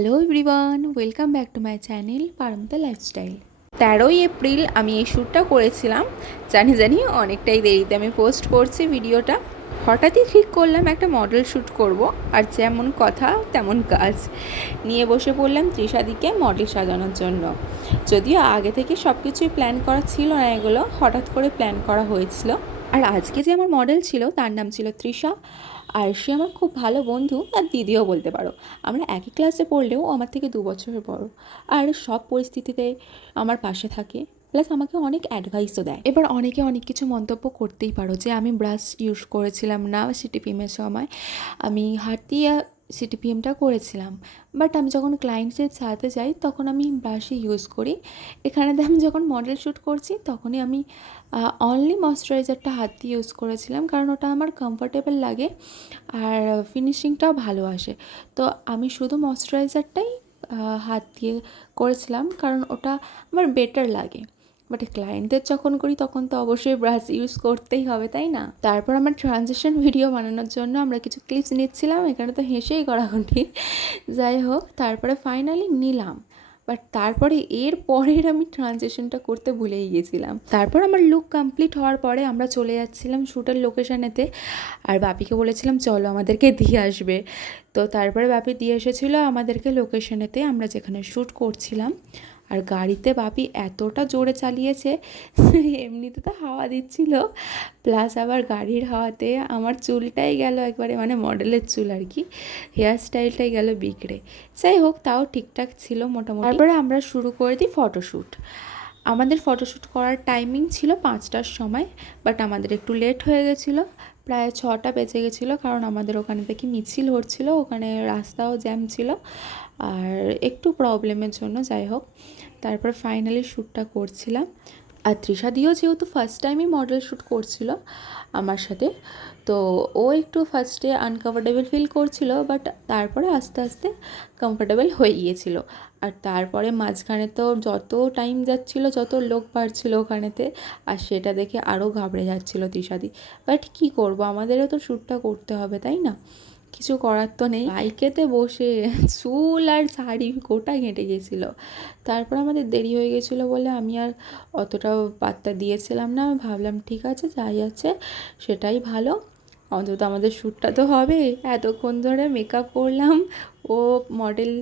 Hello everyone, welcome back to my channel Paromita lifestyle. 13ই April আমি এই শ্যুটটা করেছিলাম। জানি অনেকটাই দেরিতে আমি পোস্ট করছি ভিডিওটা। হঠাৎই ঠিক করলাম একটা মডেল শ্যুট করব, আর যেমন কথা তেমন কাজ নিয়ে বসে পড়লাম তৃষাদিকে মডেল সাজানোর জন্য। যদিও আগে থেকে সব কিছুই প্ল্যান করা ছিল না, এগুলো হঠাৎ করে প্ল্যান করা হয়েছিল। আর আজকে যে আমার মডেল ছিল তার নাম ছিল তৃষা, আর সে আমার খুব ভালো বন্ধু আর দিদিও বলতে পারো। আমরা একই ক্লাসে পড়লেও আমার থেকে 2 বছরের বড়, আর সব পরিস্থিতিতে আমার পাশে থাকে, প্লাস আমাকে অনেক অ্যাডভাইসও দেয়। এবার অনেকে অনেক কিছু মন্তব্য করতেই পারো যে আমি ব্রাশ ইউজ করেছিলাম না সিটিপিএমের সময়, আমি হাত দিয়ে সিটিপিএমটা করেছিলাম। বাট আমি যখন ক্লায়েন্টসের সাথে যাই তখন আমি ব্রাশই ইউজ করি। এখানে আমি যখন মডেল শ্যুট করছি তখনই আমি অনলি ময়শ্চারাইজারটা হাত দিয়ে ইউজ করেছিলাম, কারণ ওটা আমার কমফোর্টেবল লাগে আর ফিনিশিংটাও ভালো আসে। তো আমি শুধু ময়শ্চারাইজারটাই হাত দিয়ে করেছিলাম, কারণ ওটা আমার বেটার লাগে। বাট ক্লায়েন্টদের যখন করি তখন তো অবশ্যই ব্রাশ ইউজ করতেই হবে, তাই না? তারপর আমার ট্রানজিশন ভিডিও বানানোর জন্য আমরা কিছু ক্লিপস নিচ্ছিলাম, এখানে তো হেসেই কড়াকড়ি। যাই হোক, তারপরে ফাইনালি নিলাম। বাট তারপরে এর পরের আমি ট্রানজিশনটা করতে ভুলেই গেছিলাম। তারপর আমার লুক কমপ্লিট হওয়ার পরে আমরা চলে যাচ্ছিলাম শ্যুটের লোকেশানেতে, আর বাপিকে বলেছিলাম চলো আমাদেরকে দিয়ে আসবে। তো তারপরে বাপি দিয়ে এসেছিলো আমাদেরকে লোকেশানেতে, আমরা যেখানে শ্যুট করছিলাম। আর গাড়িতে বাপি এতটা জোরে চালিয়েছে, এমনিতে তো হাওয়া দিচ্ছিল, প্লাস আবার গাড়ির হাওয়াতে আমার চুলটাই গেল একবারে, মানে মডেলের চুল আর কি, হেয়ার স্টাইলটাই গেল বিগড়ে। যাই হোক, তাও ঠিকঠাক ছিল মোটামুটি। তারপরে আমরা শুরু করে দিই ফটোশ্যুট। আমাদের ফটোশ্যুট করার টাইমিং ছিল 5টার সময়, বাট আমাদের একটু লেট হয়ে গেছিলো, প্রায় 6টা বেজে গেছিলো, কারণ আমাদের ওখানে থেকে মিছিল হচ্ছিল, ওখানে রাস্তাও জ্যাম ছিল আর একটু প্রবলেমের জন্য। যাই হোক, তারপর ফাইনালি শ্যুটটা করছিলাম। আর তৃষাদিও যেহেতু ফার্স্ট টাইমই মডেল শ্যুট করছিল আমার সাথে, তো ও একটু ফার্স্টে আনকমফোর্টেবল ফিল করছিল, বাট তারপরে আস্তে আস্তে কমফোর্টেবল হয়ে গিয়েছিল। আর তারপরে মাঝখানে তো যত টাইম যাচ্ছিলো, যত লোক বাড়ছিল ওখানেতে, আর সেটা দেখে আরও ঘাবড়ে যাচ্ছিলো তৃষাদি। বাট কী করবো, আমাদেরও তো শ্যুটটা করতে হবে, তাই না? কিছু করার তো নেই। বাইকেতে বসে চুল আর শাড়ি গোটা ঘেঁটে গেছিলো। তারপর আমাদের দেরি হয়ে গেছিলো বলে আমি আর অতটাও পাত্তা দিয়েছিলাম না। ভাবলাম ঠিক আছে, যাই আছে সেটাই ভালো, অন্তত আমাদের শ্যুটটা তো হবে। এতক্ষণ ধরে মেকআপ করলাম, ও মডেল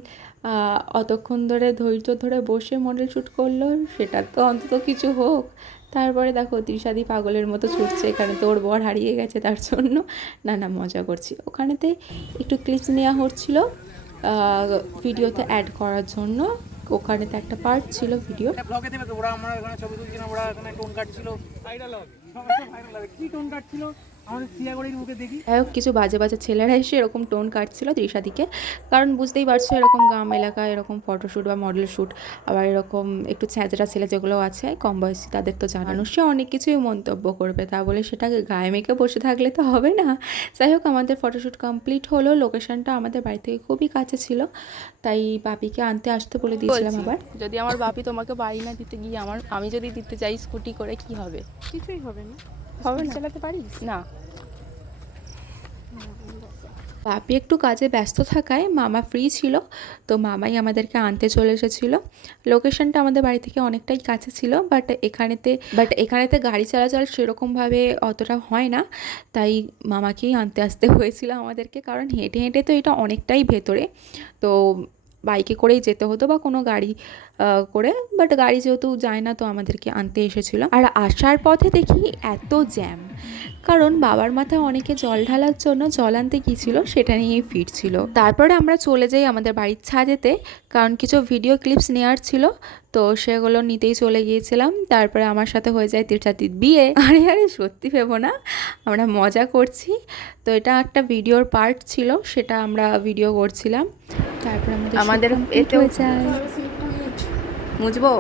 অতক্ষণ ধরে ধৈর্য ধরে বসে মডেল শ্যুট করলো, সেটা তো অন্তত কিছু হোক। তারপরে দেখো তৃষাদি পাগলের মতো ছুটছে, এখানে তো ওর বর হারিয়ে গেছে তার জন্য। না মজা করছি। ওখানেতে একটু ক্লিপস নেওয়া হচ্ছিলো ভিডিওতে অ্যাড করার জন্য। ওখানেতে একটা পার্ট ছিল ভিডিও। ব্লগে দেবে তো, ওরা আমরা এখানে ছবি তুলছি না, ওরা এখানে টোন কাটছিল, ভাইরাল হবে, ভাইরাল হবে। কি টোন কাটছিল আমাদের সিয়াগড়ির মুখে দেখি। যাই হোক, কিছু বাজে ছেলেরা এসে এরকম টোন কাটছিল তৃষাদিকে, কারণ বুঝতেই পারছো এরকম গ্রাম এলাকায় এরকম ফটোশ্যুট বা মডেল শ্যুট, আবার এরকম একটু ছ্যাঁচড়া ছেলে যেগুলো আছে কম বয়সী, তাদের তো মানুষে অনেক কিছুই মন্তব্য করবে, তা বলে সেটাকে গায়ে মেখে বসে থাকলে তো হবে না। যাই হোক, আমাদের ফটোশ্যুট কমপ্লিট হলো। লোকেশনটা আমাদের বাড়ি থেকে খুবই কাছে ছিল, তাই বাপিকে আনতে আসতে বলে দিয়েছিলাম। আবার যদি আমার বাপি তোমাকে বাড়ি না দিতে গিয়ে আমি যদি দিতে যাই স্কুটি করে, কি হবে? কিছুই হবে না। হবে না, চালাতে পারিস না। বাপি একটু কাজে ব্যস্ত থাকায় মামা ফ্রি ছিল, তো মামাই আমাদেরকে আনতে চলে এসেছিলো। লোকেশনটা আমাদের বাড়ি থেকে অনেকটাই কাছে ছিল, বাট এখানেতে গাড়ি চলাচল সেরকমভাবে অতটা হয় না, তাই মামাকেই আনতে আসতে হয়েছিল আমাদেরকে, কারণ হেঁটে হেঁটে তো এটা অনেকটাই ভেতরে, তো বাইকে করেই যেতে হতো বা কোনো গাড়ি করে, বাট গাড়ি যেহেতু যায় না তো আমাদেরকে আনতে এসেছিলো। আর আসার পথে দেখি এত জ্যাম, কারণ বাবার মাথায় অনেকে জল ঢালার জন্য জল আনতে গিয়েছিল, সেটা নিয়েই ফিরছিল। তারপরে আমরা চলে যাই আমাদের বাড়ির ছাদেতে, কারণ কিছু ভিডিও ক্লিপস নেওয়ার ছিল, তো সেগুলো নিতেই চলে গিয়েছিলাম। তারপরে আমার সাথে হয়ে যায় তৃষাদির বিয়ে। আরে সত্যি ভেবো না, আমরা মজা করছি। তো এটা একটা ভিডিওর পার্ট ছিল, সেটা আমরা ভিডিও করছিলাম। তারপরে আমাদের এতে হয়ে যায়। মুছবো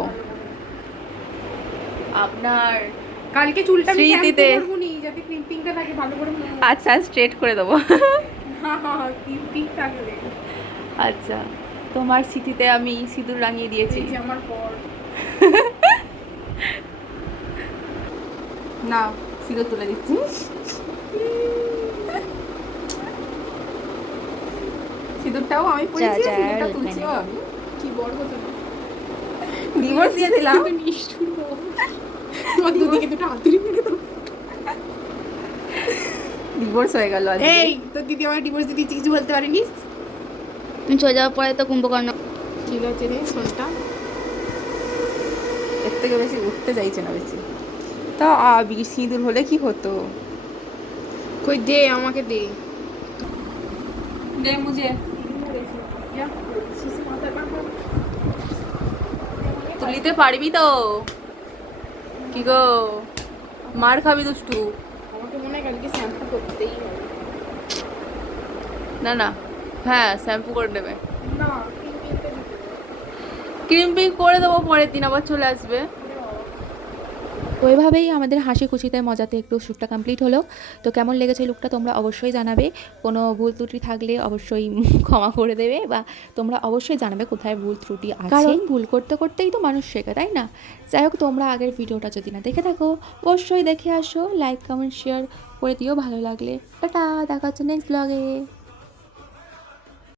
আপনার কালকে চুলটা আমি স্মৃতিতে। শ্যাম্পু করব নি, যাতে ক্রিম্পিংটা থাকে ভালো করে। আচ্ছা, স্ট্রেট করে দেবো। ক্রিম্পিং থাকবে। আচ্ছা, তোমার স্মৃতিতে আমি সিঁদুর রাঙিয়ে দিয়েছি। এই যে আমার পর না, সিঁদুর তুলে দিচ্ছি। সিঁদুরটাও আমি পরেছি, যা, সিঁদুরটা আর তুলছিও মানে। আমি। কি বড় কথা ডিভোর্স দিয়ে দিলাম। নিষ্ঠুর বউ। তোমার দুদিকে দুটো হাতুড়ি মেরে দাও। ডিভোর্স হয়ে গেল আজকে। এই তোর দিদি আমার ডিভোর্স দিতে কিছু বলতে পারেনি। তুমি চলে যাওয়ার পরে তো কুম্ভকর্ণ ঠিক আছে রে শোনটা। এর থেকে বেশি উঠতে চাইছে না বেশি। তা আবির সিঁদুর হলে কি হতো? কই দে আমাকে দে। দে মুঝে। তুলিতে পারবি তো? কি গো, মার খাবি দুষ্টু? আমাকে মনে হয় কালকে শ্যাম্পু করতেই হবে। না না, হ্যাঁ শ্যাম্পু করে নেবে। না ক্রিম্পিং করে দেবো, পরের দিন আবার চলে আসবে। তো এভাবেই আমাদের হাসি খুশিতে মজাতে একটু শ্যুটটা কমপ্লিট হলো। তো কেমন লেগেছে লুকটা তোমরা অবশ্যই জানাবে। কোনো ভুল ত্রুটি থাকলে অবশ্যই ক্ষমা করে দেবে, বা তোমরা অবশ্যই জানাবে কোথায় ভুল ত্রুটি আছে, কারণ ভুল করতে করতেই তো মানুষ শেখে, তাই না? যাই হোক, তোমরা আগের ভিডিওটা যদি না দেখে থাকো অবশ্যই দেখে আসো, লাইক কমেন্ট শেয়ার করে দিও ভালো লাগলে। টাটা, দেখা হচ্ছে নেক্সট ব্লগে।